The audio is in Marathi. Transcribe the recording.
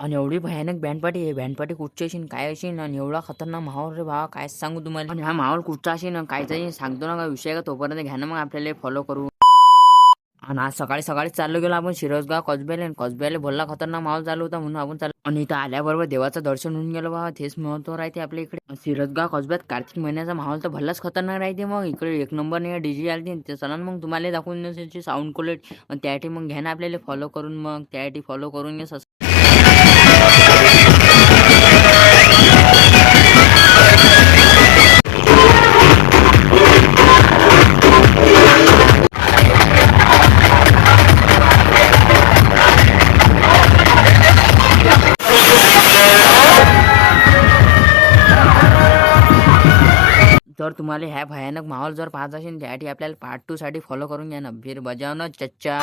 आणि एवढी भयानक बँड आहे. बँड कुठची असेल, काय असेल आणि एवढा खतरनाक माहोल रे भावा, काय सांगू तुम्हाला. आणि हा माहोल कुठचा असेल काहीतरी सांगतो ना का विषय का तोपर्यंत घ्या ना मग आपल्याला फॉलो करू. आणि आज सकाळी सकाळी चाललो गेलो आपण शिरसगाव कसब्याला भल्ला खतरनाक माहोल चालू होता म्हणून आपण चाललो. आणि इथं आल्याबरोबर देवाचं दर्शन होऊन गेलं बाबा. तेच महत्व राहते आपल्या इकडे शिरसगाव कसब्यात. कार्तिक महिन्याचा माहोल तर भल्लाच खतरनाक राहते. मग इकडे एक नंबर नाही डीजे आलते ते चला मग तुम्हाला दाखवून साऊंड क्वालिटी. आणि त्यासाठी मग घ्या ना आपल्याला फॉलो करून. मग त्यासाठी फॉलो करून घ्या. जर तुम्हाला ह्या भयानक माहोल जर पाहायचा असेल त्यासाठी आपल्याला पार्ट 2 साठी फॉलो करून घ्या ना. फिर बजाव ना चच्चा.